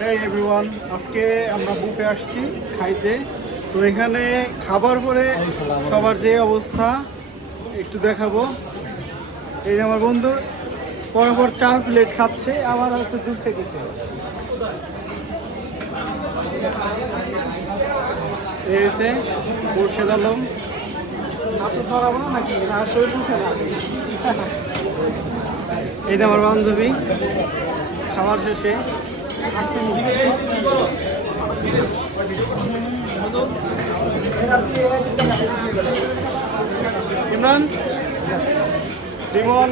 Hey everyone, আজকে আমরা buffet আসছি খাইতে। তো এখানে খাবার পরে সবার যে অবস্থা একটু দেখাবো। এই যে আমার বন্ধু পরপর 4 প্লেট খাচ্ছে, আবার হচ্ছে জুস খেতেছে। এই হচ্ছে মুর্শেদ আলম। হাত তো ধরাবো না নাকি? না, শরীর উঠে না। এই যে আমার বান্ধবী খাবার শেষে ইমরান রিমন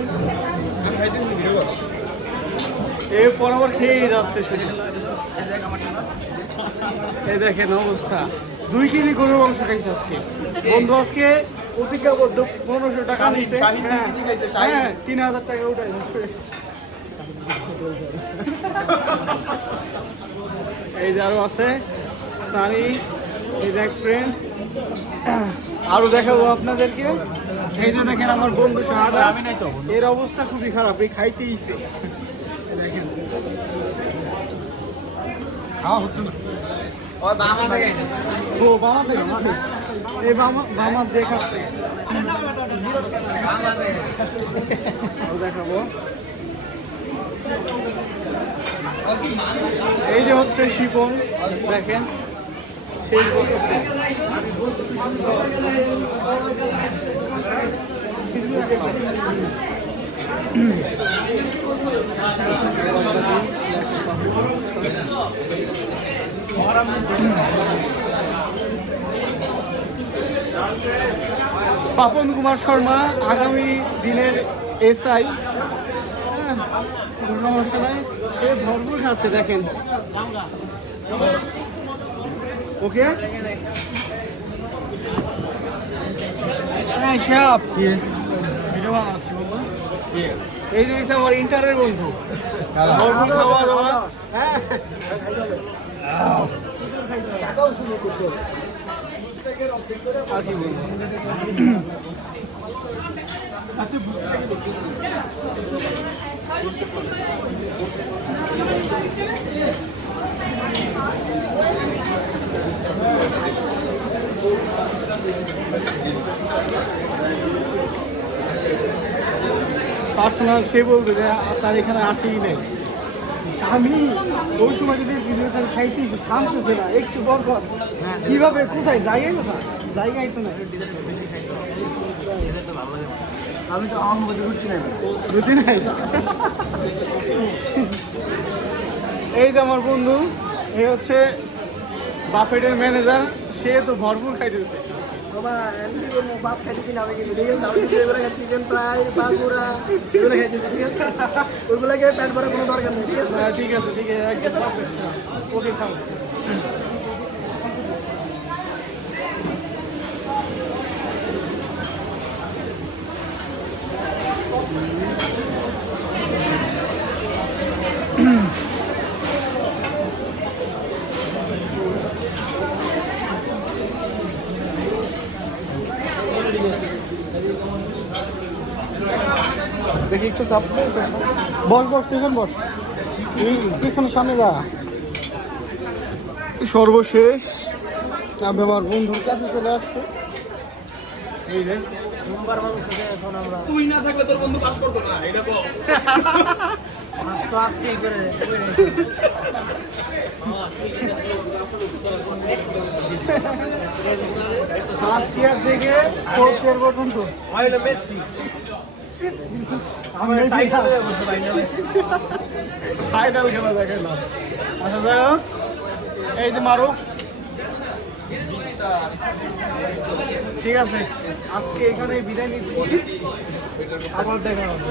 এই বরাবর খেয়ে যাচ্ছে শুধু। এই দেখেন অবস্থা, 2 কেজি গরুর মাংস খাইছে আজকে বন্ধু। আজকে প্রতিজ্ঞাবদ্ধ 1500 টাকা নিচ্ছে। হ্যাঁ 3000 টাকা উঠাই। এই যে আরো আছে সানি, এই দেখ ফ্রেন্ড, আরো দেখাবো আপনাদেরকে। এই যে দেখেন আমার বন্ধু শাহাদা, এর অবস্থা খুবই খারাপ, এই খাইতে ইচ্ছে। দেখেন খাওয়া হচ্ছে না। ও বাবা দেখে এই বাবা দেখাচ্ছে। দেখাবো এই যে হচ্ছে শিপন, দেখেন সেই পাপন কুমার শর্মা আগামী দিনের এসআই। মশলায় ভরপুর খাচ্ছে দেখেন। ওকে হ্যাঁ সাপ ভিডিও বানাচ্ছি বন্ধু। এই যে আমার ইন্টারের বন্ধু, ভরপুর খাওয়া দাওয়া। আর কি বলবো, পার্সোনাল সে বলবে যে তার এখানে আসেই নেই। আমি ওই সময় যদি ভিডিওটা খাইতে থামতেছে না, একটু বর কর কিভাবে কোথায় জায়গায়, কোথায় জায়গায় তো না। আমি তো আমার মধ্যে রুচি নাই। এই যে আমার বন্ধু, এই হচ্ছে বাফেটের ম্যানেজার, সে তো ভরপুর খাইতেছে। ভাত খাইতেছি না, চিকেন ফ্রাই পাকুড়া এগুলো খাইতেছি, ঠিক আছে? ওইগুলোকে প্যান্ট পরে কোনো দরকার নেই, ঠিক আছে? হ্যাঁ ঠিক আছে, ঠিক আছে, ওকে খাও। দেখি একটু চাপ, বস বস তুই বস, পিছনের সামনে যা। সর্বশেষ আমি আমার বন্ধুর কাছে চলে আসছে। এই যে তুই না থাকলে তোর বন্ধু পাস করতো না, এটা বল। তো আজকেই করে ফার্স্ট ইয়ার থেকে 4th ইয়ার পর্যন্ত হইলো মেসি। ফাইনাল খেলা দেখালাম। আচ্ছা যাই হোক, এই যে মারুফ, ঠিক আছে আজকে এখানে বিদায় নিচ্ছি, আবার দেখা হবে।